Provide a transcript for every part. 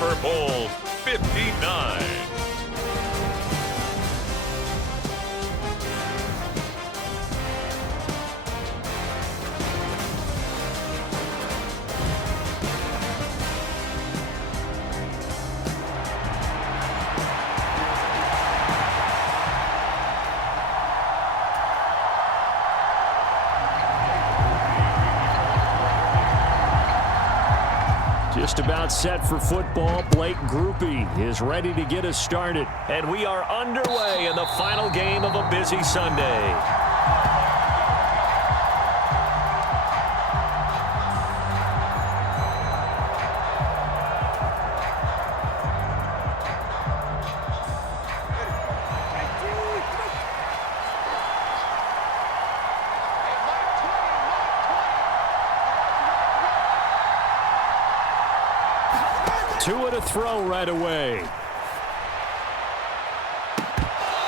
Super Bowl 59. Just about set for football. Blake Groupie is ready to get us started. And we are underway in the final game of a busy Sunday. Tua to throw right away.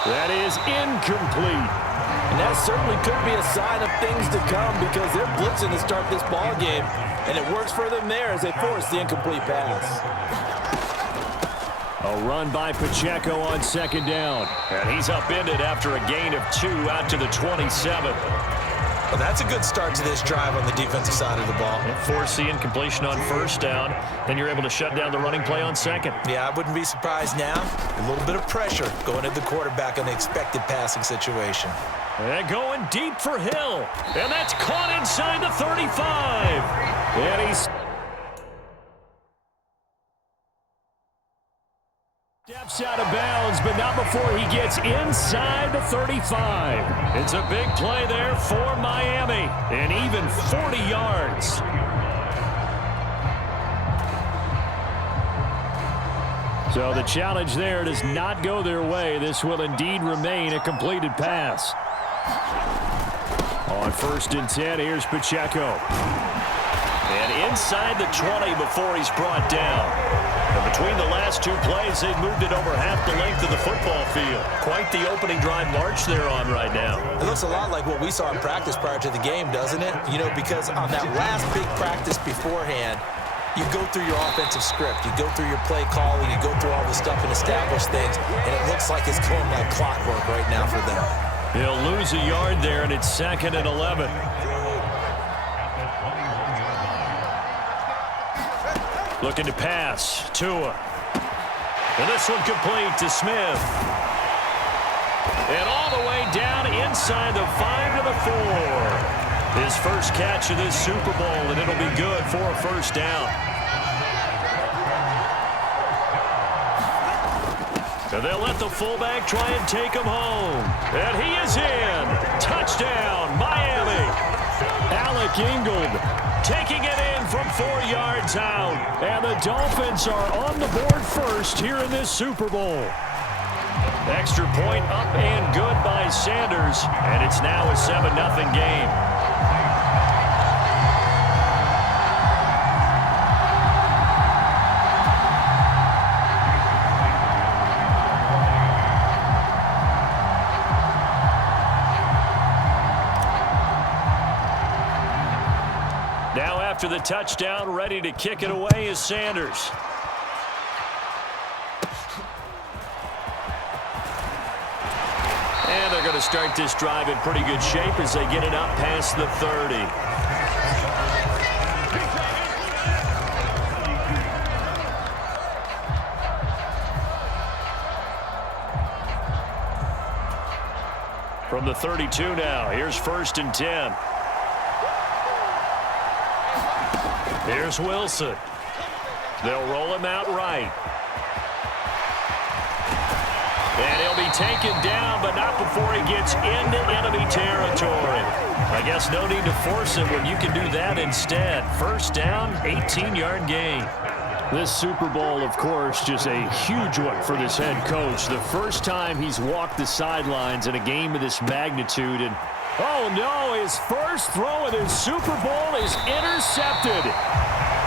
That is incomplete. And that certainly could be a sign of things to come because they're blitzing to start this ball game, and it works for them there as they force the incomplete pass. A run by Pacheco on second down. And he's upended after a gain of 2 out to the 27. Well, that's a good start to this drive on the defensive side of the ball. Force the incompletion on first down. Then you're able to shut down the running play on second. Yeah, I wouldn't be surprised now. A little bit of pressure going at the quarterback on the expected passing situation. And going deep for Hill. And that's caught inside the 35. And he's steps out of bounds, but not before he gets inside the 35. It's a big play there for Miami, and even 40 yards. So the challenge there does not go their way. This will indeed remain a completed pass. On 1st and 10, here's Pacheco. And inside the 20 before he's brought down. And between the last 2 plays, they've moved it over half the length of the football field. Quite the opening drive march they're on right now. It looks a lot like what we saw in practice prior to the game, doesn't it? You know, because on that last big practice beforehand, you go through your offensive script. You go through your play calling. You go through all the stuff and establish things. And it looks like it's going like clockwork right now for them. He'll lose a yard there, and it's 2nd and 11. Looking to pass. Tua. And this one complete to Smith. And all the way down inside the 5 to the 4. His first catch of this Super Bowl, and it'll be good for a first down. And they'll let the fullback try and take him home. And he is in. Touchdown, Miami. Alec Ingold taking it in from 4 yards out. And the Dolphins are on the board first here in this Super Bowl. Extra point up and good by Sanders. And it's now a 7-0 game. After the touchdown, ready to kick it away is Sanders. And they're going to start this drive in pretty good shape as they get it up past the 30. From the 32 now, here's 1st and 10. Here's Wilson. They'll roll him out right. And he'll be taken down, but not before he gets into enemy territory. I guess no need to force him when you can do that instead. First down, 18-yard gain. This Super Bowl, of course, just a huge one for this head coach. The first time he's walked the sidelines in a game of this magnitude. And oh no, his first throw of his Super Bowl is intercepted.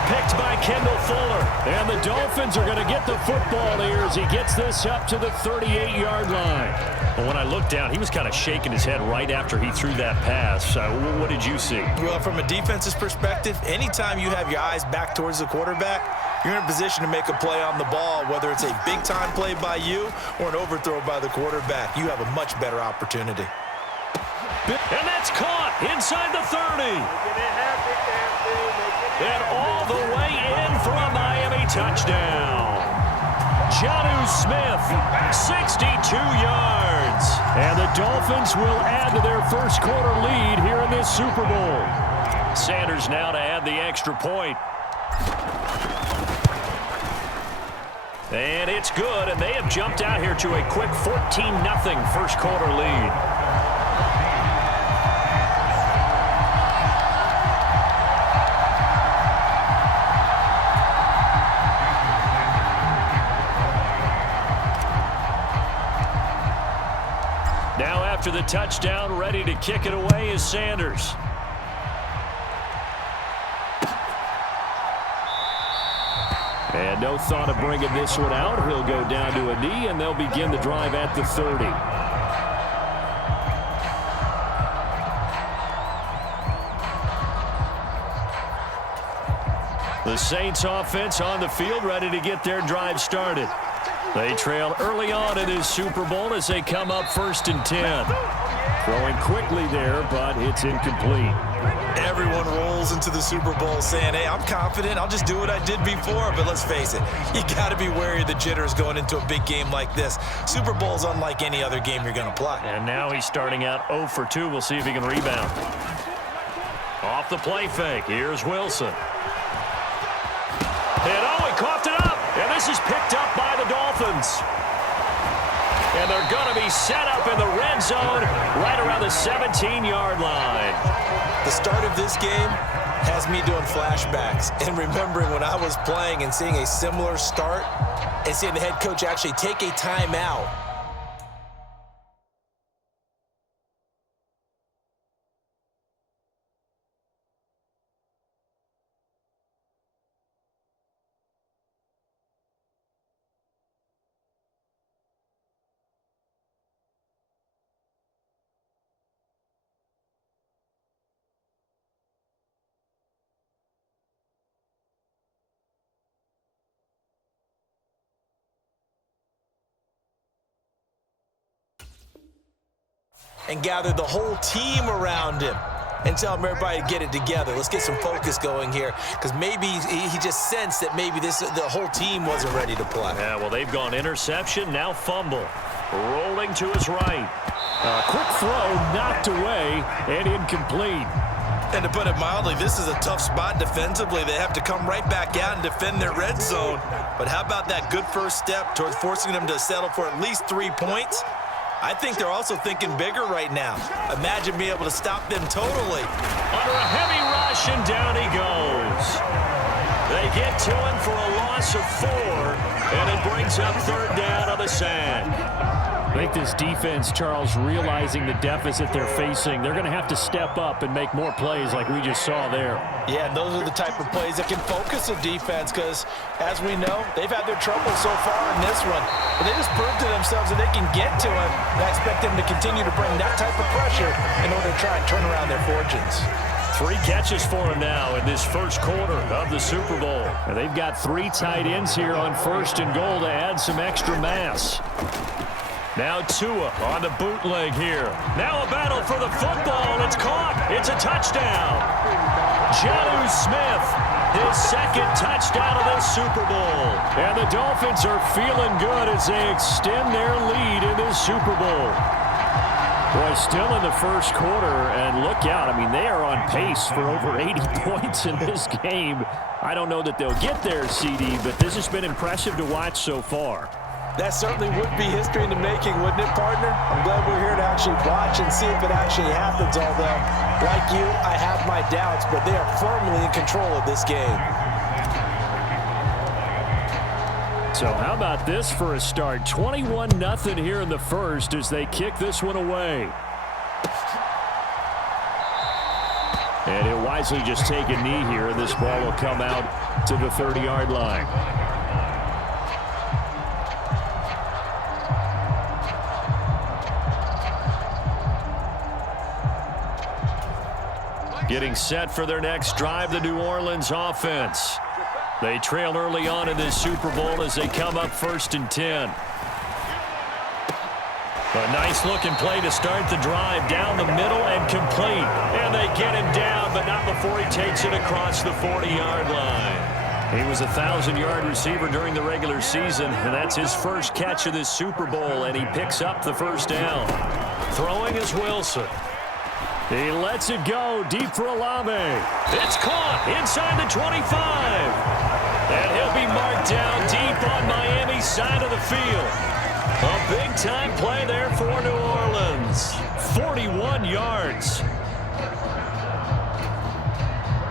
Picked by Kendall Fuller. And the Dolphins are going to get the football here as he gets this up to the 38-yard line. Well, when I looked down, he was kind of shaking his head right after he threw that pass. What did you see? Well, from a defense's perspective, anytime you have your eyes back towards the quarterback, you're in a position to make a play on the ball, whether it's a big-time play by you or an overthrow by the quarterback. You have a much better opportunity. And that's caught inside the 30. And all the way in for a Miami touchdown. Jonnu Smith, 62 yards. And the Dolphins will add to their first quarter lead here in this Super Bowl. Sanders now to add the extra point. And it's good, and they have jumped out here to a quick 14-0 first quarter lead. Now after the touchdown, ready to kick it away is Sanders. And no thought of bringing this one out. He'll go down to a knee, and they'll begin the drive at the 30. The Saints offense on the field, ready to get their drive started. They trail early on in this Super Bowl as they come up 1st and 10. Throwing quickly there, but it's incomplete. Everyone rolls into the Super Bowl saying, hey, I'm confident. I'll just do what I did before. But let's face it, you got to be wary of the jitters going into a big game like this. Super Bowl's unlike any other game you're going to play. And now he's starting out 0 for 2. We'll see if he can rebound. Off the play fake. Here's Wilson. And he coughed it up. And this is picked up by the Dolphins. And they're going to be set up in the red zone right around the 17-yard line. The start of this game has me doing flashbacks and remembering when I was playing and seeing a similar start and seeing the head coach actually take a timeout. And gathered the whole team around him and tell him everybody to get it together. Let's get some focus going here because maybe he just sensed that maybe the whole team wasn't ready to play. Yeah, well, they've gone interception, now fumble. Rolling to his right. Quick throw knocked away and incomplete. And to put it mildly, this is a tough spot defensively. They have to come right back out and defend their red zone. But how about that good first step towards forcing them to settle for at least 3 points? I think they're also thinking bigger right now. Imagine being able to stop them totally. Under a heavy rush, and down he goes. They get to him for a loss of 4, and it brings up 3rd down on the sand. I think this defense, Charles, realizing the deficit they're facing, they're going to have to step up and make more plays like we just saw there. Yeah, and those are the type of plays that can focus a defense because, as we know, they've had their trouble so far in this one. But they just proved to themselves that they can get to him, and I expect them to continue to bring that type of pressure in order to try and turn around their fortunes. 3 catches for him now in this first quarter of the Super Bowl. And they've got 3 tight ends here on 1st and goal to add some extra mass. Now Tua on the bootleg here. Now a battle for the football. It's caught. It's a touchdown. Jonnu Smith, his 2nd touchdown of this Super Bowl. And the Dolphins are feeling good as they extend their lead in this Super Bowl. Boy, still in the first quarter, and look out. I mean, they are on pace for over 80 points in this game. I don't know that they'll get there, CD, but this has been impressive to watch so far. That certainly would be history in the making, wouldn't it, partner? I'm glad we're here to actually watch and see if it actually happens, although, like you, I have my doubts, but they are firmly in control of this game. So how about this for a start? 21-0 here in the first as they kick this one away. And he'll wisely just take a knee here, and this ball will come out to the 30-yard line. Getting set for their next drive, the New Orleans offense. They trail early on in this Super Bowl as they come up 1st and 10. A nice-looking play to start the drive down the middle and complete. And they get him down, but not before he takes it across the 40-yard line. He was a 1,000-yard receiver during the regular season, and that's his first catch of this Super Bowl, and he picks up the first down. Throwing is Wilson. He lets it go deep for Olave. It's caught inside the 25. And he'll be marked down deep on Miami's side of the field. A big-time play there for New Orleans. 41 yards.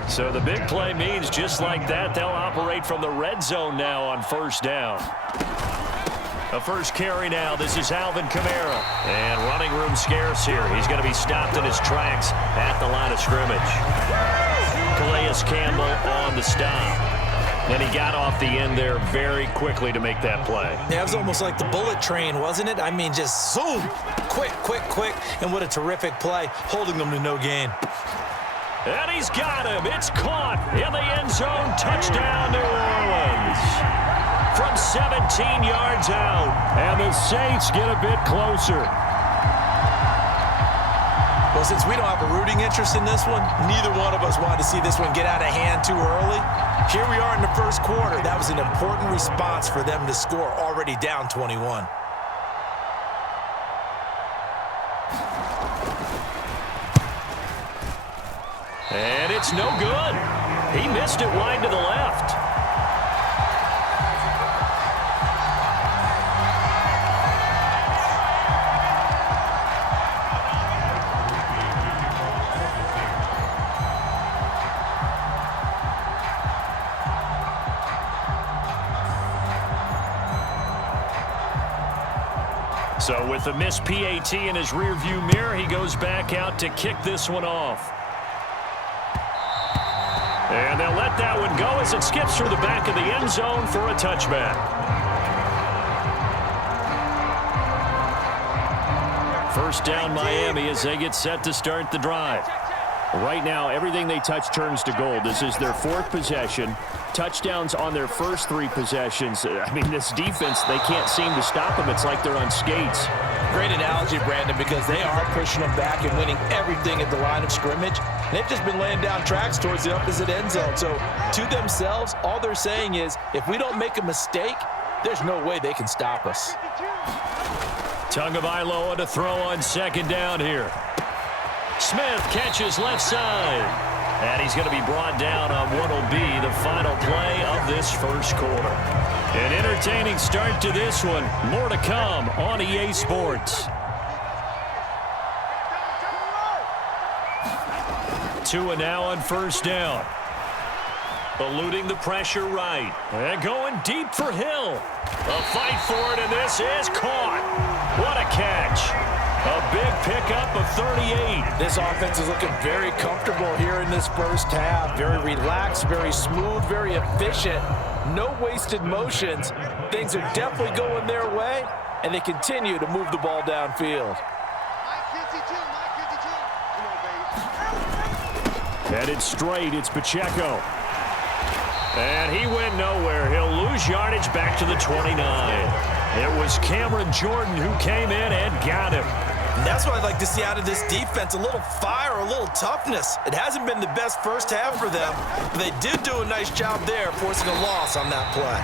So the big play means just like that, they'll operate from the red zone now on 1st down. A first carry now. This is Alvin Kamara. And running room scarce here. He's going to be stopped in his tracks at the line of scrimmage. Calais Campbell on the stop. And he got off the end there very quickly to make that play. Yeah, it was almost like the bullet train, wasn't it? I mean, just zoom. Quick, quick, quick. And what a terrific play, holding them to no gain. And he's got him. It's caught in the end zone. Touchdown, New Orleans. From 17 yards out. And the Saints get a bit closer. Well, since we don't have a rooting interest in this one, neither one of us wanted to see this one get out of hand too early. Here we are in the first quarter. That was an important response for them to score, already down 21. And it's no good. He missed it wide to the left. So with the missed PAT in his rearview mirror, he goes back out to kick this one off. And they'll let that one go as it skips through the back of the end zone for a touchback. First down Miami as they get set to start the drive. Right now, everything they touch turns to gold. This is their 4th possession. Touchdowns on their first 3 possessions. I mean, this defense, they can't seem to stop them. It's like they're on skates. Great analogy, Brandon, because they are pushing them back and winning everything at the line of scrimmage. They've just been laying down tracks towards the opposite end zone. So to themselves, all they're saying is, if we don't make a mistake, there's no way they can stop us. Tagovailoa to throw on 2nd down here. Smith catches left side. And he's going to be brought down on what will be the final play of this first quarter. An entertaining start to this one. More to come on EA Sports. Tua now on 1st down. Eluding the pressure right. And going deep for Hill. A fight for it, and this is caught. What a catch. A big pickup of 38. This offense is looking very comfortable here in this first half. Very relaxed, very smooth, very efficient. No wasted motions. Things are definitely going their way, and they continue to move the ball downfield. Headed straight, it's Pacheco. And he went nowhere. He'll lose yardage back to the 29. It was Cameron Jordan who came in and got him. And that's what I'd like to see out of this defense, a little fire, a little toughness. It hasn't been the best first half for them, but they did do a nice job there, forcing a loss on that play.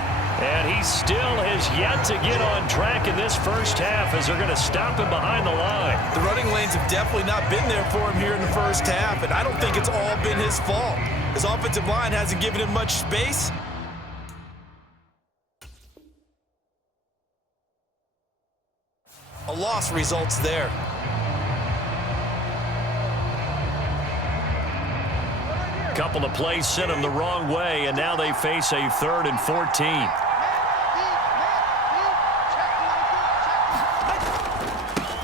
And he still has yet to get on track in this first half as they're going to stop him behind the line. The running lanes have definitely not been there for him here in the first half, and I don't think it's all been his fault. His offensive line hasn't given him much space. A loss results there. Couple of plays sent them the wrong way, and now they face a 3rd and 14.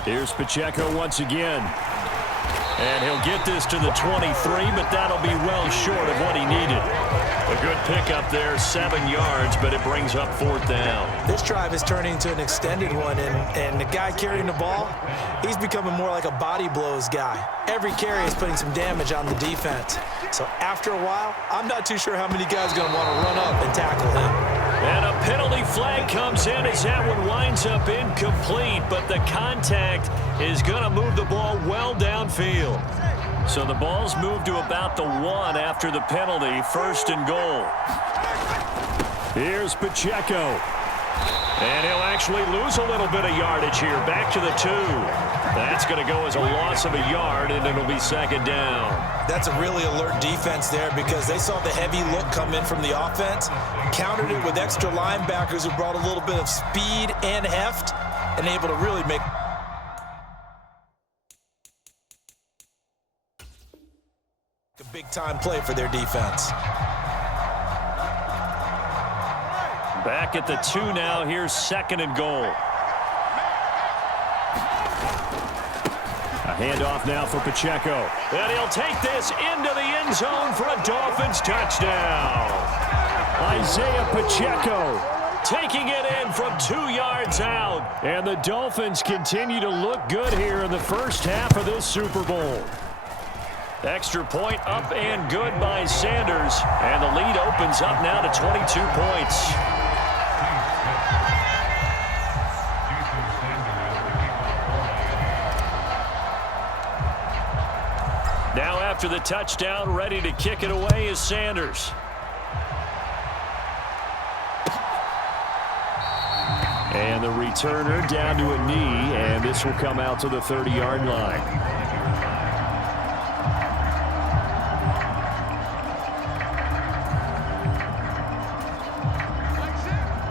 Here's Pacheco once again. And he'll get this to the 23, but that'll be well short of what he needed. A good pickup there, 7 yards, but it brings up 4th down. This drive is turning into an extended one, and the guy carrying the ball, he's becoming more like a body blows guy. Every carry is putting some damage on the defense. So after a while, I'm not too sure how many guys are going to want to run up and tackle him. And a penalty flag comes in as that one winds up incomplete, but the contact is going to move the ball well downfield. So the ball's moved to about the 1 after the penalty, 1st and goal. Here's Pacheco. And he'll actually lose a little bit of yardage here, back to the 2. That's going to go as a loss of a yard, and it'll be 2nd down. That's a really alert defense there because they saw the heavy look come in from the offense, countered it with extra linebackers who brought a little bit of speed and heft, and able to really make a big-time play for their defense. Back at the 2 now. Here's 2nd and goal. A handoff now for Pacheco. And he'll take this into the end zone for a Dolphins touchdown. Isaiah Pacheco taking it in from 2 yards out. And the Dolphins continue to look good here in the first half of this Super Bowl. Extra point up and good by Sanders. And the lead opens up now to 22 points. Now after the touchdown, ready to kick it away is Sanders. And the returner down to a knee, and this will come out to the 30-yard line.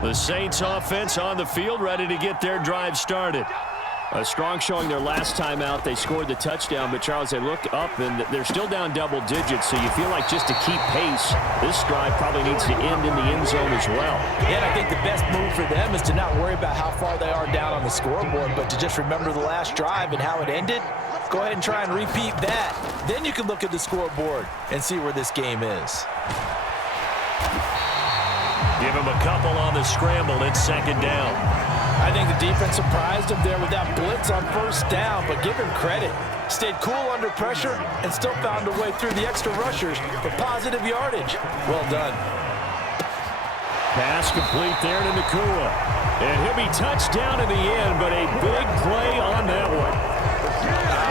The Saints offense on the field, ready to get their drive started. A strong showing their last time out. They scored the touchdown, but Charles, they looked up, and they're still down double digits, so you feel like just to keep pace, this drive probably needs to end in the end zone as well. Yeah, and I think the best move for them is to not worry about how far they are down on the scoreboard, but to just remember the last drive and how it ended. Go ahead and try and repeat that. Then you can look at the scoreboard and see where this game is. Give him a couple on the scramble. It's 2nd down. I think the defense surprised him there with that blitz on 1st down, but give him credit. Stayed cool under pressure and still found a way through the extra rushers for positive yardage. Well done. Pass complete there to Nakua. And he'll be touched down in the end, but a big play on that one.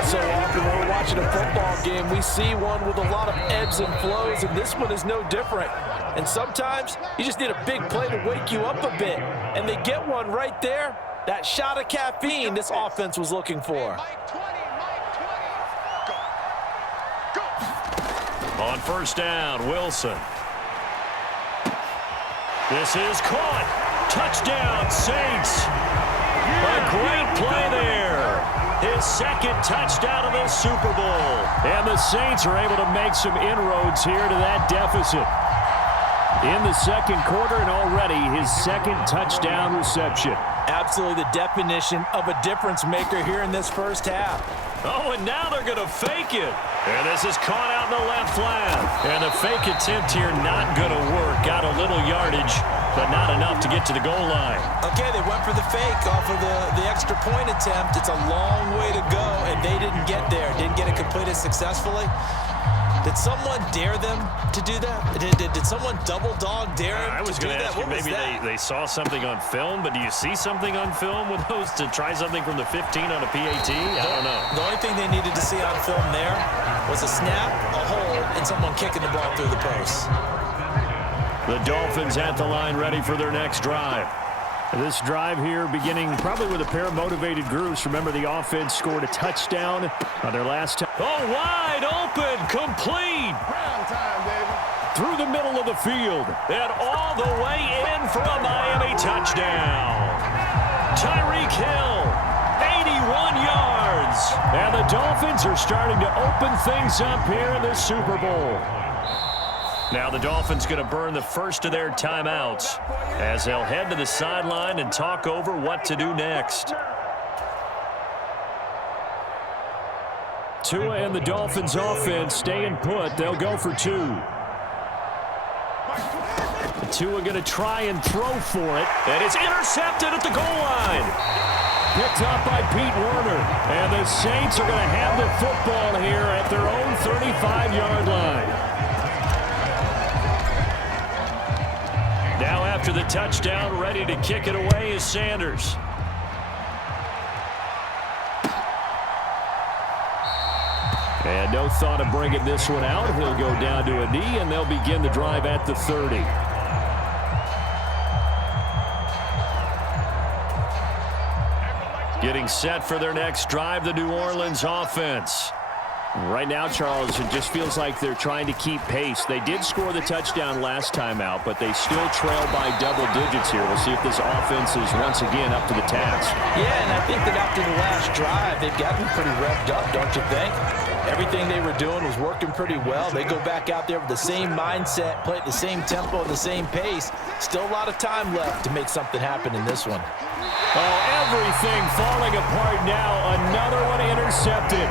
So often when we're watching a football game, we see one with a lot of ebbs and flows, and this one is no different. And sometimes you just need a big play to wake you up a bit. And they get one right there. That shot of caffeine this offense was looking for. On 1st down, Wilson. This is caught. Touchdown, Saints. A great play there. His 2nd touchdown of this Super Bowl. And the Saints are able to make some inroads here to that deficit. In the 2nd quarter, and already his 2nd touchdown reception. Absolutely the definition of a difference maker here in this first half. Oh, and now they're going to fake it. And this is caught out in the left flat. And the fake attempt here not going to work. Got a little yardage, but not enough to get to the goal line. Okay, they went for the fake off of the extra point attempt. It's a long way to go, and they didn't get there. Didn't get it completed successfully. Did someone dare them to do that? Did someone double dog dare them I was going to ask you, maybe they saw something on film, but do you see something on film with those to try something from the 15 on a PAT? I don't know. The only thing they needed to see on film there was a snap, a hold, and someone kicking the ball through the post. The Dolphins at the line ready for their next drive. This drive here beginning probably with a pair of motivated groups. Remember, the offense scored a touchdown on their last time. Oh, wide open, complete. Prime time, baby. Through the middle of the field and all the way in for a Miami touchdown. Tyreek Hill, 81 yards. And the Dolphins are starting to open things up here in this Super Bowl. Now the Dolphins going to burn the first of their timeouts as they'll head to the sideline and talk over what to do next. Tua and the Dolphins offense staying put. They'll go for 2. Tua going to try and throw for it, and it's intercepted at the goal line. Picked up by Pete Werner, and the Saints are going to have the football here at their own 35-yard line. after the touchdown. Ready to kick it away is Sanders. And no thought of bringing this one out. He'll go down to a knee, and they'll begin the drive at the 30. Getting set for their next drive, the New Orleans offense. Right now, Charles, it just feels like they're trying to keep pace. They did score the touchdown last time out, but they still trail by double digits here. We'll see if this offense is once again up to the task. Yeah, and I think that after the last drive, they've gotten pretty revved up, don't you think? Everything they were doing was working pretty well. They go back out there with the same mindset, play at the same tempo, the same pace. Still a lot of time left to make something happen in this one. Oh, everything falling apart now. Another one intercepted.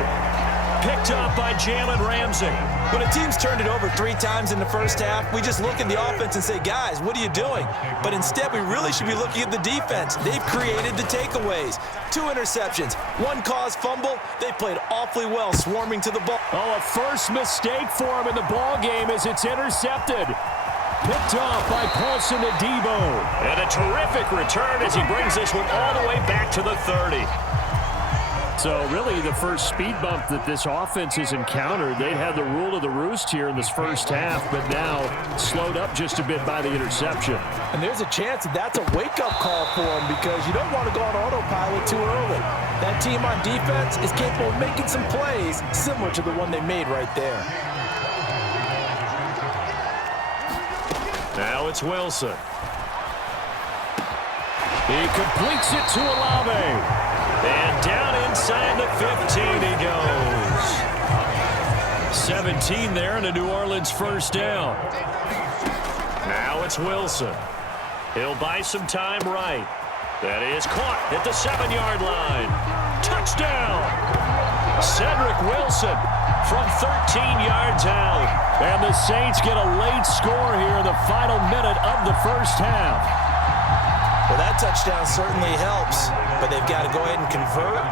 Picked up by Jalen Ramsey. When a team's turned it over 3 times in the first half, we just look at the offense and say, guys, what are you doing? But instead, we really should be looking at the defense. They've created the takeaways. 2 interceptions, 1 caused fumble. They played awfully well swarming to the ball. Oh, a first mistake for him in the ball game as it's intercepted. Picked off by Paulson Adebo. And a terrific return as he brings this one all the way back to the 30. So really the first speed bump that this offense has encountered. They had the rule of the roost here in this first half, but now slowed up just a bit by the interception. And there's a chance that that's a wake-up call for them because you don't want to go on autopilot too early. That team on defense is capable of making some plays similar to the one they made right there. Now it's Wilson. He completes it to Olave. And down inside the 15 he goes. 17 there and a New Orleans first down. Now it's Wilson. He'll buy some time right. That is caught at the 7-yard line. Touchdown! Cedric Wilson from 13 yards out. And the Saints get a late score here in the final minute of the first half. Well, that touchdown certainly helps, but they've got to go ahead and convert,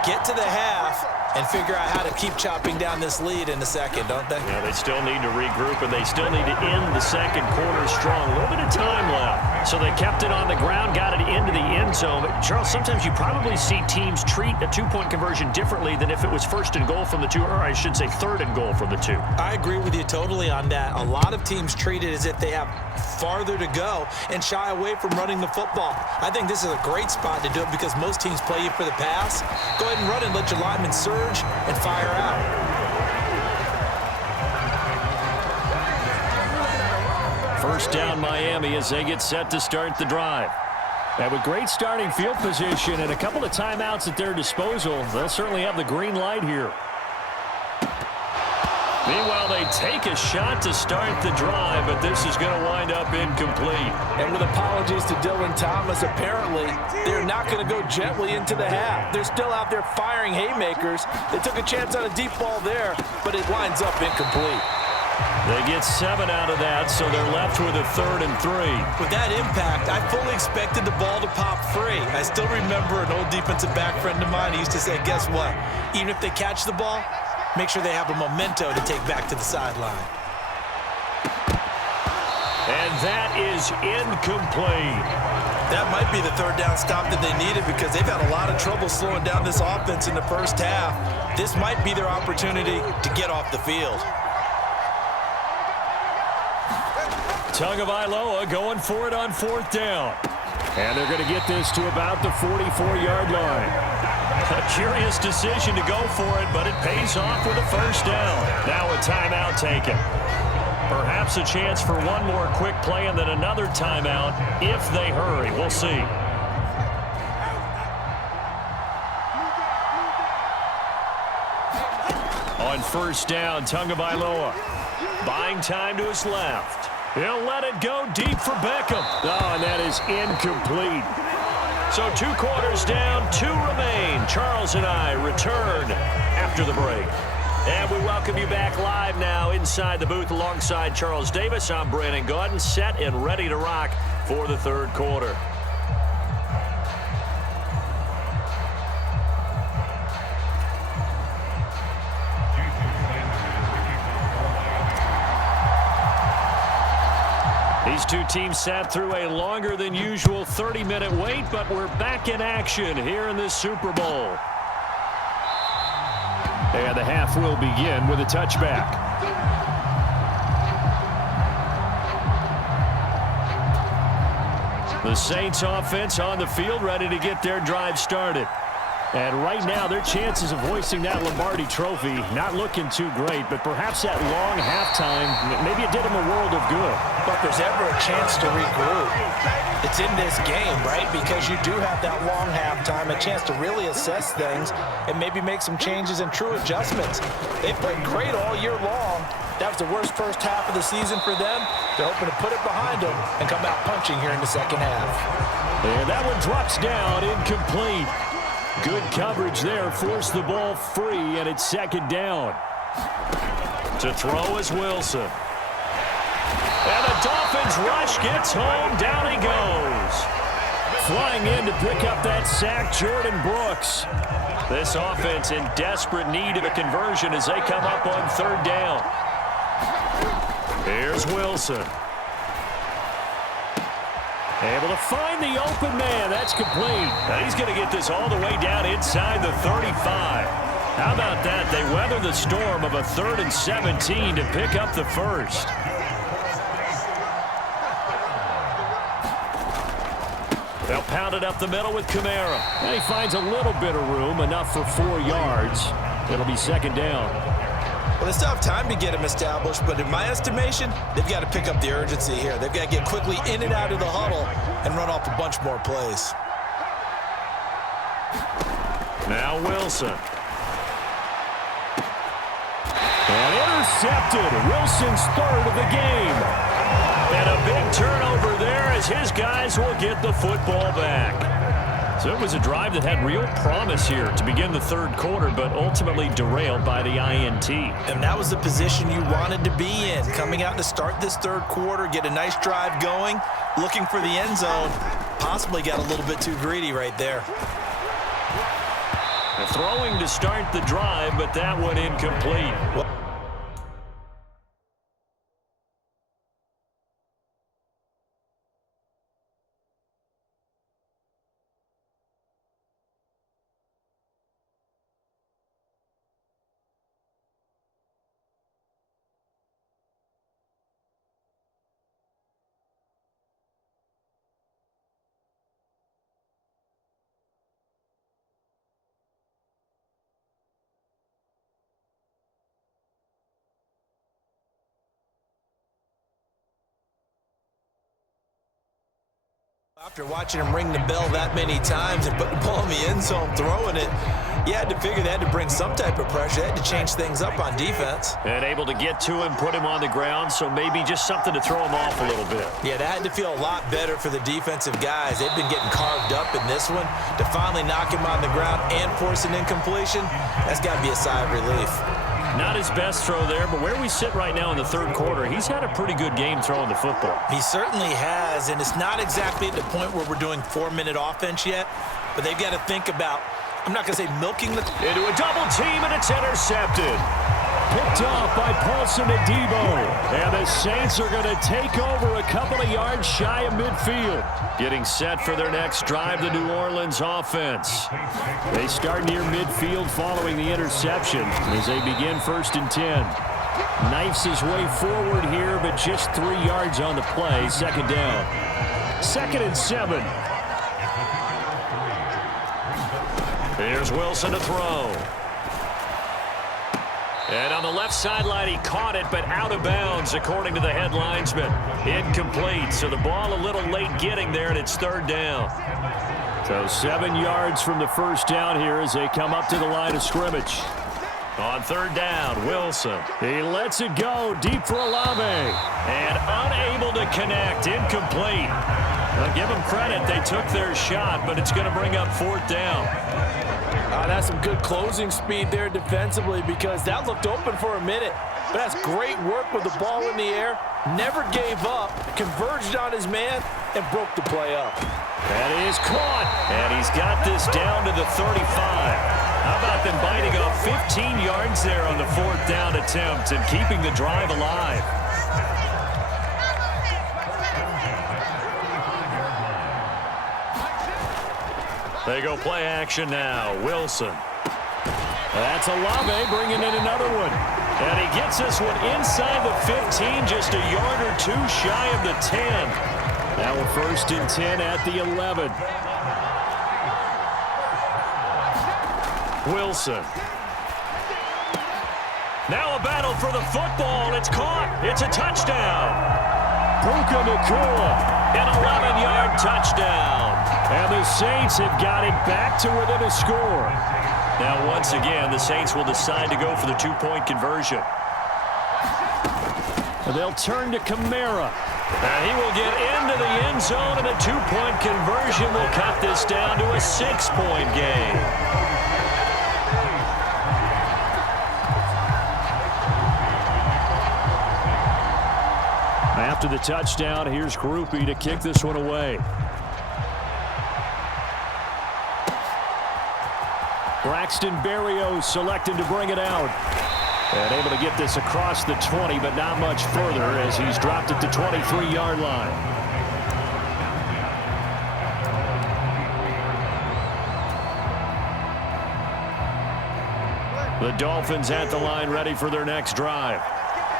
get to the half, and figure out how to keep chopping down this lead in the second, don't they? Yeah, they still need to regroup, and they still need to end the second quarter strong. A little bit of time left. So they kept it on the ground, got it into the end zone. But Charles, sometimes you probably see teams treat a 2-point conversion differently than if it was first and goal from the 2, or I should say third and goal from the 2. I agree with you totally on that. A lot of teams treat it as if they have farther to go and shy away from running the football. I think this is a great spot to do it because most teams play you for the pass. Go ahead and run and let your linemen surge and fire out. First down Miami as they get set to start the drive. And with great starting field position and a couple of timeouts at their disposal, they'll certainly have the green light here. Meanwhile, they take a shot to start the drive, but this is going to wind up incomplete. And with apologies to Dylan Thomas, apparently they're not going to go gently into the half. They're still out there firing haymakers. They took a chance on a deep ball there, but it winds up incomplete. They get 7 out of that, so they're left with a 3rd and 3. With that impact, I fully expected the ball to pop free. I still remember an old defensive back friend of mine. He used to say, guess what? Even if they catch the ball, make sure they have a memento to take back to the sideline. And that is incomplete. That might be the 3rd down stop that they needed because they've had a lot of trouble slowing down this offense in the first half. This might be their opportunity to get off the field. Tagovailoa going for it on 4th down. And they're going to get this to about the 44-yard line. A curious decision to go for it, but it pays off with a first down. Now a timeout taken. Perhaps a chance for one more quick play and then another timeout if they hurry. We'll see. On first down, Tagovailoa buying time to his left. He'll let it go deep for Beckham. Oh, and that is incomplete. So 2 quarters down, 2 remain. Charles and I return after the break. And we welcome you back live now inside the booth alongside Charles Davis. I'm Brandon Gaudin, set and ready to rock for the 3rd quarter. These two teams sat through a longer than usual 30-minute wait, but we're back in action here in this Super Bowl. And the half will begin with a touchback. The Saints offense on the field, ready to get their drive started. And right now, their chances of hoisting that Lombardi trophy not looking too great, but perhaps that long halftime, maybe it did them a world of good. But there's ever a chance to regroup. It's in this game, right? Because you do have that long halftime, a chance to really assess things and maybe make some changes and true adjustments. They played great all year long. That was the worst first half of the season for them. They're hoping to put it behind them and come out punching here in the second half. And that one drops down, incomplete. Good coverage there, forced the ball free, and it's second down. To throw is Wilson. And the Dolphins rush, gets home, down he goes. Flying in to pick up that sack, Jordan Brooks. This offense in desperate need of a conversion as they come up on third down. Here's Wilson. Able to find the open man. That's complete. Now he's going to get this all the way down inside the 35. How about that? They weather the storm of a 3rd and 17 to pick up the first. They'll pound it up the middle with Kamara. And he finds a little bit of room, enough for 4 yards. It'll be second down. Well, they still have time to get him established, but in my estimation, they've got to pick up the urgency here. They've got to get quickly in and out of the huddle and run off a bunch more plays. Now Wilson. And intercepted. Wilson's 3rd of the game. And a big turnover there as his guys will get the football back. So it was a drive that had real promise here to begin the 3rd quarter, but ultimately derailed by the INT. And that was the position you wanted to be in, coming out to start this 3rd quarter, get a nice drive going, looking for the end zone. Possibly got a little bit too greedy right there. Throwing to start the drive, but that one incomplete. After watching him ring the bell that many times and put the ball in the end zone, throwing it, you had to figure they had to bring some type of pressure. They had to change things up on defense. And able to get to him, put him on the ground, so maybe just something to throw him off a little bit. Yeah, that had to feel a lot better for the defensive guys. They've been getting carved up in this one. To finally knock him on the ground and force an incompletion, that's got to be a sigh of relief. Not his best throw there, but where we sit right now in the 3rd quarter, he's had a pretty good game throwing the football. He certainly has, and it's not exactly at the point where we're doing 4-minute offense yet, but they've got to think about, I'm not going to say milking the... Into a double team, and it's intercepted. Picked off by Paulson Adebo. And the Saints are going to take over a couple of yards shy of midfield. Getting set for their next drive, the New Orleans offense. They start near midfield following the interception as they begin 1st and 10. Knifes his way forward here, but just 3 yards on the play. Second down. 2nd and 7. Here's Wilson to throw. And on the left sideline, he caught it, but out of bounds, according to the head linesman. Incomplete, so the ball a little late getting there, and it's 3rd down. So 7 yards from the first down here as they come up to the line of scrimmage. On 3rd down, Wilson. He lets it go deep for Olave. And unable to connect, incomplete. Well, give them credit, they took their shot, but it's going to bring up 4th down. That's some good closing speed there defensively because that looked open for a minute. But that's great work with the ball in the air. Never gave up, converged on his man, and broke the play up. That is caught. And he's got this down to the 35. How about them biting off 15 yards there on the 4th down attempt and keeping the drive alive? They go play action now. Wilson. That's Olave bringing in another one. And he gets this one inside the 15, just a yard or two shy of the 10. Now a 1st and 10 at the 11. Wilson. Now a battle for the football. It's caught. It's a touchdown. Puka Nacua, an 11-yard touchdown. And the Saints have got it back to within a score. Now, once again, the Saints will decide to go for the 2-point conversion. They'll turn to Kamara. And he will get into the end zone, and the 2-point conversion will cut this down to a 6-point game. After the touchdown, here's Groupie to kick this one away. Braxton Berrios selected to bring it out. And able to get this across the 20, but not much further as he's dropped it to 23-yard line. The Dolphins at the line ready for their next drive.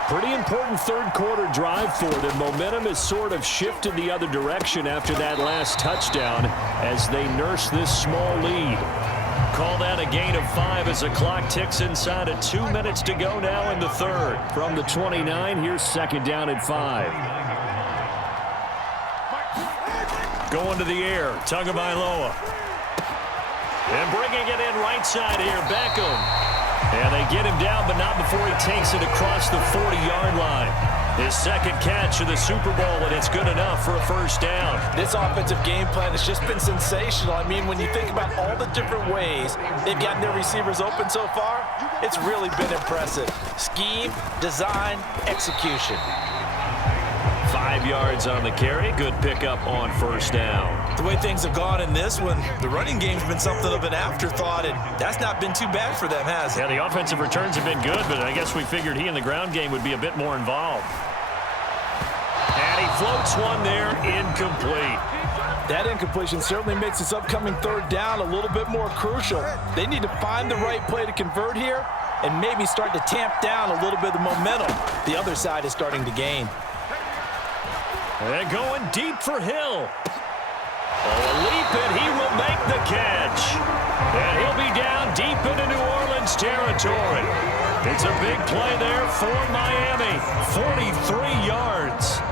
Pretty important third-quarter drive for them. Momentum has sort of shifted the other direction after that last touchdown as they nurse this small lead. Call that a gain of 5 as the clock ticks inside of 2 minutes to go now in the third. From the 29, here's 2nd down and 5. Going to the air, Tagovailoa. And bringing it in right side here, Beckham. And they get him down, but not before he takes it across the 40-yard line. His 2nd catch of the Super Bowl, and it's good enough for a 1st down. This offensive game plan has just been sensational. I mean, when you think about all the different ways they've gotten their receivers open so far, it's really been impressive. Scheme, design, execution. 5 yards on the carry. Good pickup on 1st down. The way things have gone in this one, the running game's been something of an afterthought, and that's not been too bad for them, has it? Yeah, the offensive returns have been good, but I guess we figured he in the ground game would be a bit more involved. And he floats one there, incomplete. That incompletion certainly makes this upcoming 3rd down a little bit more crucial. They need to find the right play to convert here and maybe start to tamp down a little bit of the momentum the other side is starting to gain. And going deep for Hill. Oh, a leap, and he will make the catch. And he'll be down deep into New Orleans territory. It's a big play there for Miami. 43 yards.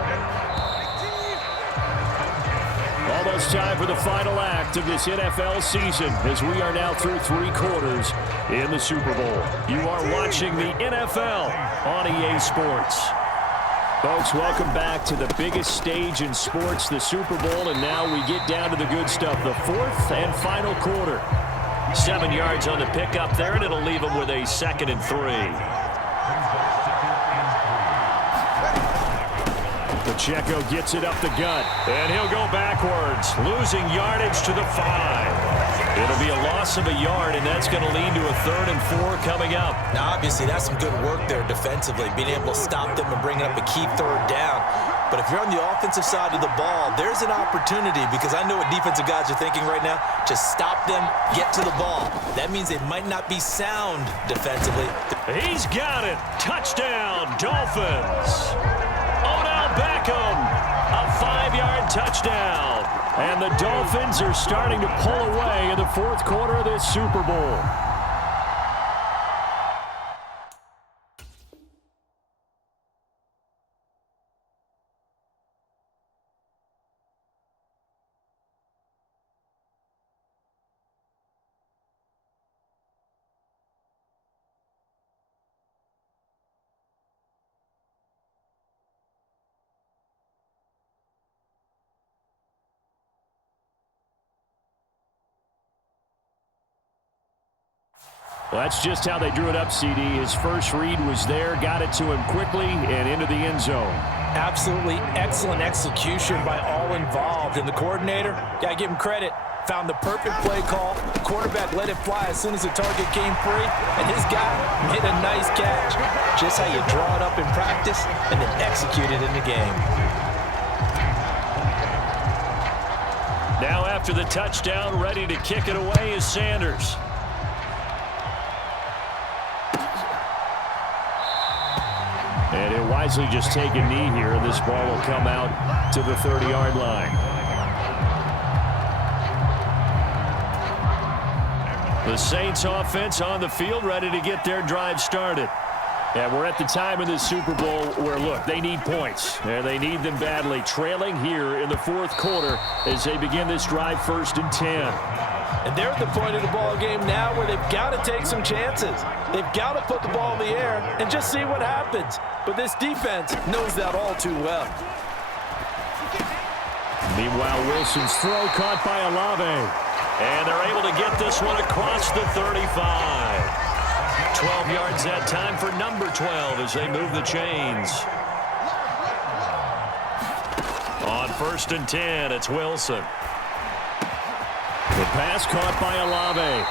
Almost time for the final act of this NFL season as we are now through 3 quarters in the Super Bowl. You are watching the NFL on EA Sports. Folks, welcome back to the biggest stage in sports, the Super Bowl, and now we get down to the good stuff, the 4th and final quarter. 7 yards on the pickup there, and it'll leave them with a 2nd and 3. Pacheco gets it up the gut, and he'll go backwards, losing yardage to the 5. It'll be a loss of a yard, and that's going to lead to a 3rd and 4 coming up. Now, obviously, that's some good work there defensively, being able to stop them and bring up a key 3rd down. But if you're on the offensive side of the ball, there's an opportunity, because I know what defensive guys are thinking right now. Just stop them, get to the ball. That means they might not be sound defensively. He's got it. Touchdown, Dolphins. Odell Beckham, a 5-yard touchdown. And the Dolphins are starting to pull away in the 4th quarter of this Super Bowl. Well, that's just how they drew it up, CD. His first read was there, got it to him quickly, and into the end zone. Absolutely excellent execution by all involved. And the coordinator, got to give him credit, found the perfect play call. The quarterback let it fly as soon as the target came free, and his guy made a nice catch. Just how you draw it up in practice and then execute it in the game. Now after the touchdown, ready to kick it away is Sanders. And he'll wisely just take a knee here, and this ball will come out to the 30-yard line. The Saints offense on the field, ready to get their drive started. And we're at the time in the Super Bowl where, look, they need points. And they need them badly, trailing here in the fourth quarter as they begin this drive 1st and 10. And they're at the point of the ball game now where they've got to take some chances. They've got to put the ball in the air and just see what happens. But this defense knows that all too well. Meanwhile, Wilson's throw caught by Olave. And they're able to get this one across the 35. 12 yards that time for number 12 as they move the chains. On 1st and 10, it's Wilson. The pass caught by Olave.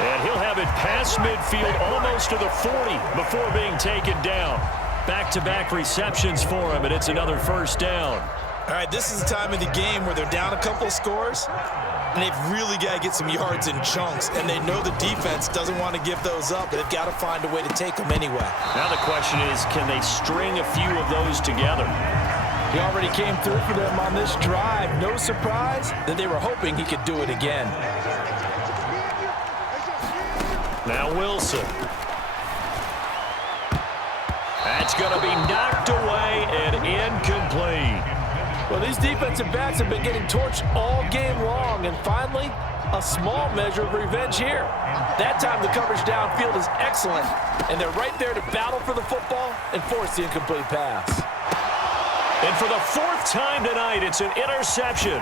And he'll have it past midfield almost to the 40 before being taken down. Back-to-back receptions for him, and it's another 1st down. All right, this is the time of the game where they're down a couple of scores, and they've really got to get some yards in chunks, and they know the defense doesn't want to give those up, but they've got to find a way to take them anyway. Now the question is, can they string a few of those together? He already came through for them on this drive. No surprise that they were hoping he could do it again. Now Wilson. That's going to be knocked away and incomplete. Well, these defensive backs have been getting torched all game long, and finally, a small measure of revenge here. That time, the coverage downfield is excellent, and they're right there to battle for the football and force the incomplete pass. And for the 4th time tonight, it's an interception.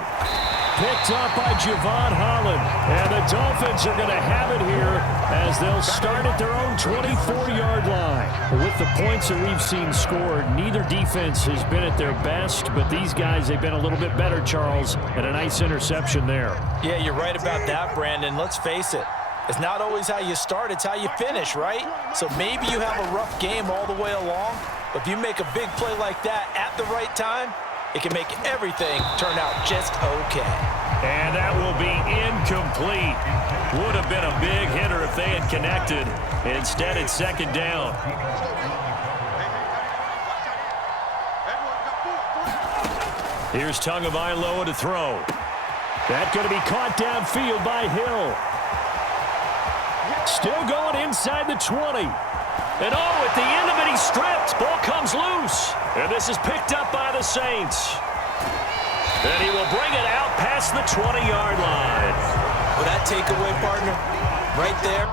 Picked up by Javon Holland. And the Dolphins are going to have it here as they'll start at their own 24-yard line. With the points that we've seen scored, neither defense has been at their best, but these guys, they've been a little bit better, Charles, and a nice interception there. Yeah, you're right about that, Brandon. Let's face it. It's not always how you start, it's how you finish, right? So maybe you have a rough game all the way along, but if you make a big play like that at the right time, it can make everything turn out just okay. And that will be incomplete. Would have been a big hitter if they had connected. Instead, it's 2nd down. Here's Tagovailoa to throw. That's going to be caught downfield by Hill. Still going inside the 20. And at the end of it, he's stripped. Ball comes loose. And this is picked up by the Saints. And he will bring it out past the 20-yard line. Well, that takeaway, partner, right there.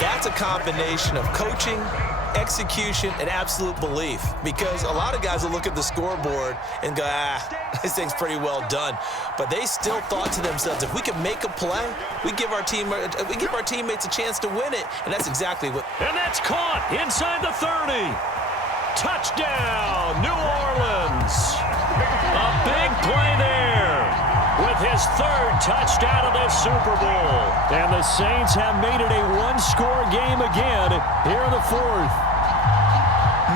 That's a combination of coaching, execution, and absolute belief. Because a lot of guys will look at the scoreboard and go, this thing's pretty well done. But they still thought to themselves, if we can make a play, we give our teammates a chance to win it. And that's exactly what. And that's caught inside the 30. Touchdown, New Orleans. A big play there with his 3rd touchdown of this Super Bowl. And the Saints have made it a one-score game again here in the 4th.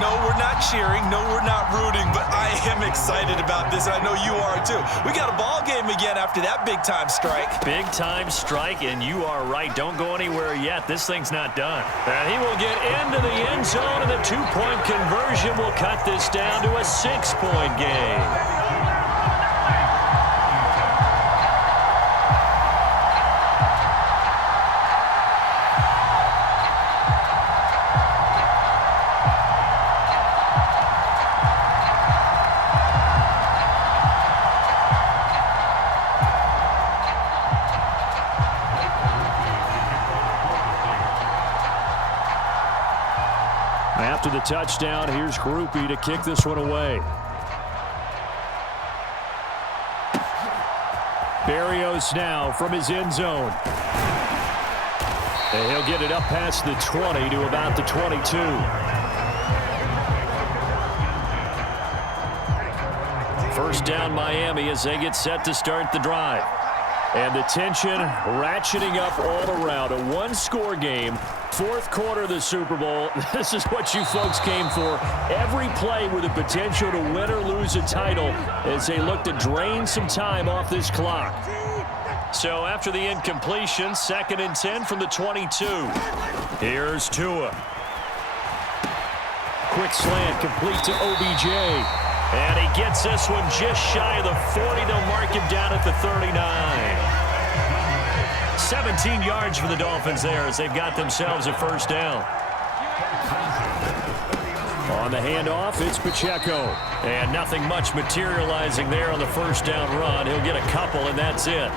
No, we're not cheering. No, we're not rooting. But I am excited about this. I know you are, too. We got a ball game again after that big-time strike. Big-time strike, and you are right. Don't go anywhere yet. This thing's not done. And he will get into the end zone, and the 2-point conversion will cut this down to a 6-point game. After the touchdown, here's Groupie to kick this one away. Berrios now from his end zone. And he'll get it up past the 20 to about the 22. First down Miami as they get set to start the drive. And the tension ratcheting up all around. A one-score game. Fourth quarter of the Super Bowl. This is what you folks came for. Every play with the potential to win or lose a title as they look to drain some time off this clock. So after the incompletion, 2nd and 10 from the 22. Here's Tua. Quick slant complete to OBJ. And he gets this one just shy of the 40. They'll mark him down at the 39. 17 yards for the Dolphins there as they've got themselves a first down. On the handoff, it's Pacheco. And nothing much materializing there on the first down run. He'll get a couple, and that's it.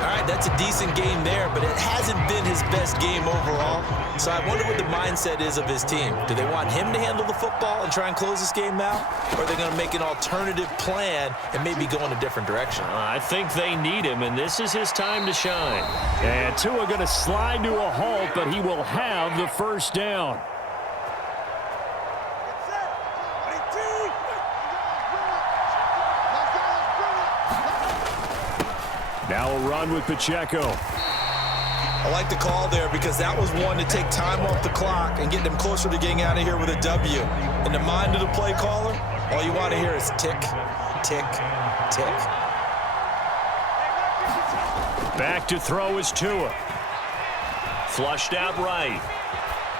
All right, that's a decent game there, but it hasn't been his best game overall. So I wonder what the mindset is of his team. Do they want him to handle the football and try and close this game out? Or are they going to make an alternative plan and maybe go in a different direction? I think they need him, and this is his time to shine. And Tua going to slide to a halt, but he will have the first down. Now a run with Pacheco. I like the call there because that was one to take time off the clock and get them closer to getting out of here with a W. In the mind of the play caller, all you want to hear is tick, tick, tick. Back to throw is Tua. Flushed out right.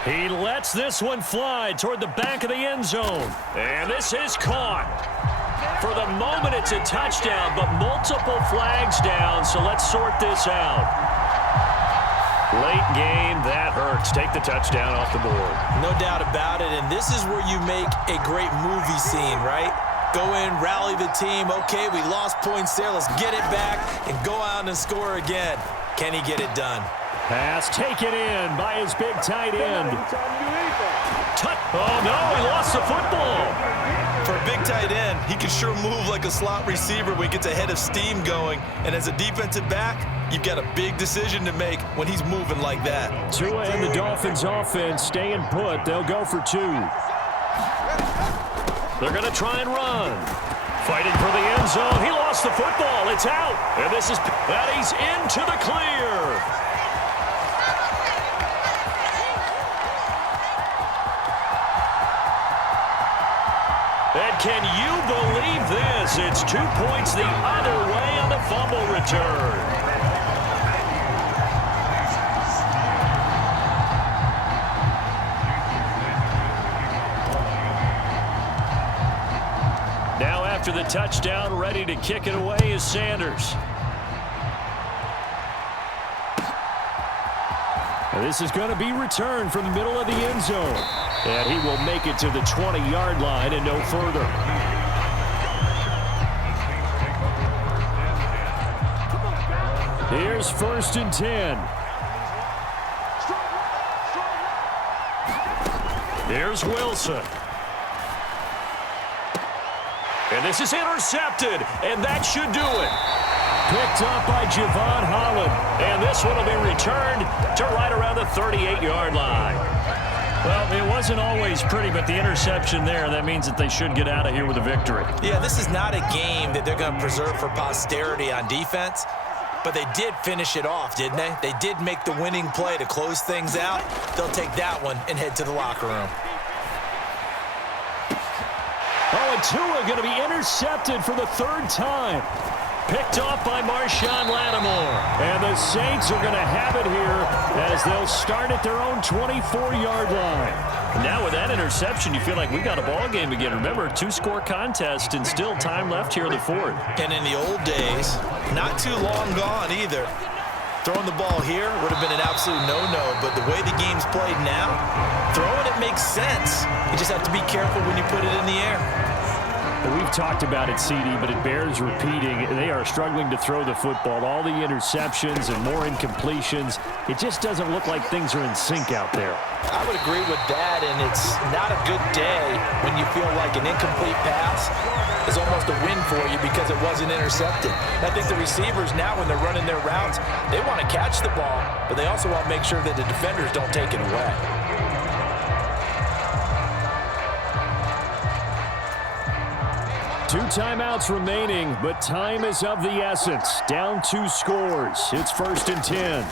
He lets this one fly toward the back of the end zone. And this is caught. For the moment, it's a touchdown, but multiple flags down, so let's sort this out. Late game, that hurts. Take the touchdown off the board. No doubt about it, and this is where you make a great movie scene, right? Go in, rally the team. Okay, we lost points there. Let's get it back and go out and score again. Can he get it done? Pass taken in by his big tight end. Oh, no, he lost the football. For a big tight end, he can sure move like a slot receiver when he gets a head of steam going. And as a defensive back, you've got a big decision to make when he's moving like that. Tua and the Dolphins offense staying put. They'll go for 2. They're going to try and run. Fighting for the end zone. He lost the football. It's out. And this is that he's into the clear. And can you believe this? It's 2 points the other way on the fumble return. Now after the touchdown, ready to kick it away is Sanders. And this is going to be returned from the middle of the end zone. And he will make it to the 20-yard line and no further. Here's 1st and 10. Here's Wilson. And this is intercepted, and that should do it. Picked up by Javon Holland. And this one will be returned to right around the 38-yard line. Well, it wasn't always pretty, but the interception there, that means that they should get out of here with a victory. Yeah, this is not a game that they're going to preserve for posterity on defense, but they did finish it off, didn't they? They did make the winning play to close things out. They'll take that one and head to the locker room. Oh, and Tua going to be intercepted for the 3rd time. Picked off by Marshawn Lattimore. And the Saints are going to have it here as they'll start at their own 24-yard line. Now with that interception, you feel like we've got a ball game again. Remember, 2-score contest and still time left here in the 4th. And in the old days, not too long gone either. Throwing the ball here would have been an absolute no-no, but the way the game's played now, throwing it makes sense. You just have to be careful when you put it in the air. And we've talked about it, CD, but it bears repeating. They are struggling to throw the football. All the interceptions and more incompletions. It just doesn't look like things are in sync out there. I would agree with that, and it's not a good day when you feel like an incomplete pass is almost a win for you because it wasn't intercepted. I think the receivers now, when they're running their routes, they want to catch the ball, but they also want to make sure that the defenders don't take it away. Two timeouts remaining, but time is of the essence. Down 2 scores. It's 1st and 10.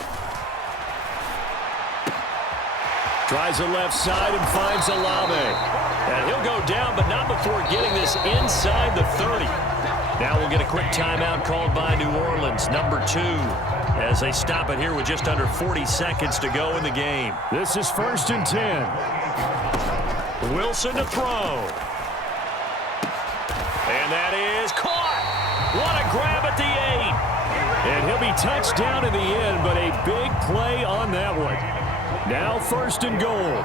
Tries the left side and finds Olave. And he'll go down, but not before getting this inside the 30. Now we'll get a quick timeout called by New Orleans, number 2, as they stop it here with just under 40 seconds to go in the game. This is 1st and 10. Wilson to throw. And that is caught. What a grab at the 8. And he'll be touched down in the end, but a big play on that one. Now 1st and goal.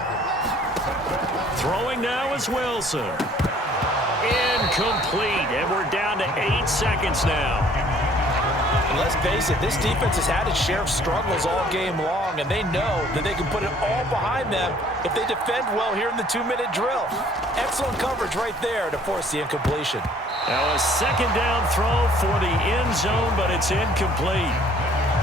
Throwing now is Wilson. Incomplete, and we're down to 8 seconds now. And let's face it, this defense has had its share of struggles all game long, and they know that they can put it all behind them if they defend well here in the 2-minute drill. Excellent coverage right there to force the incompletion. Now a 2nd down throw for the end zone, but it's incomplete.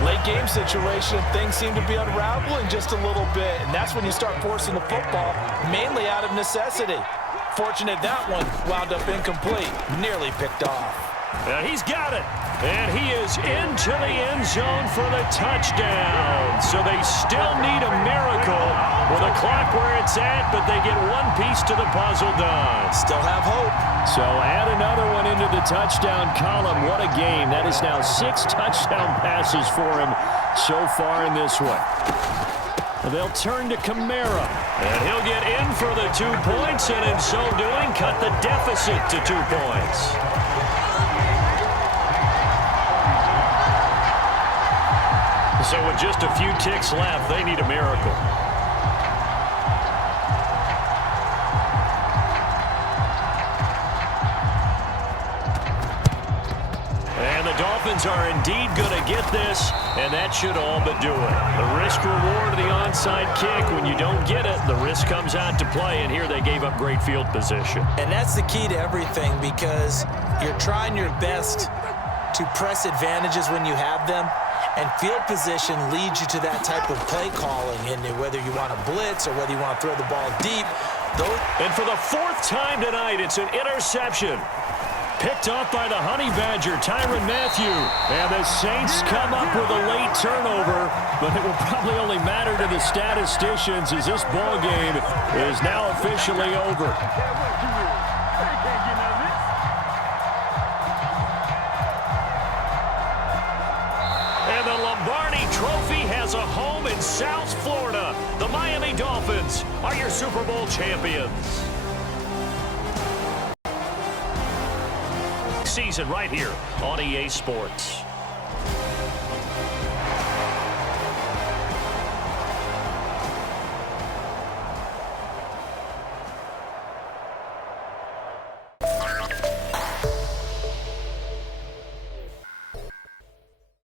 Late game situation, things seem to be unraveling just a little bit, and that's when you start forcing the football, mainly out of necessity. Fortunate that one wound up incomplete, nearly picked off. Now he's got it, and he is into the end zone for the touchdown. So they still need a miracle with a clock where it's at, but they get one piece to the puzzle done. Still have hope. So add another one into the touchdown column. What a game. That is now 6 touchdown passes for him so far in this one. They'll turn to Kamara, and he'll get in for the 2 points, and in so doing, cut the deficit to 2 points. So with just a few ticks left, they need a miracle. And the Dolphins are indeed going to get this, and that should all but do it. The risk reward of the onside kick. When you don't get it, the risk comes out to play, and here they gave up great field position. And that's the key to everything, because you're trying your best to press advantages when you have them. And field position leads you to that type of play calling, and whether you want to blitz or whether you want to throw the ball deep. And for the 4th time tonight, it's an interception. Picked off by the Honey Badger, Tyrann Mathieu. And the Saints come up with a late turnover, but it will probably only matter to the statisticians as this ball game is now officially over. Trophy has a home in South Florida. The Miami Dolphins are your Super Bowl champions. Season right here on EA Sports.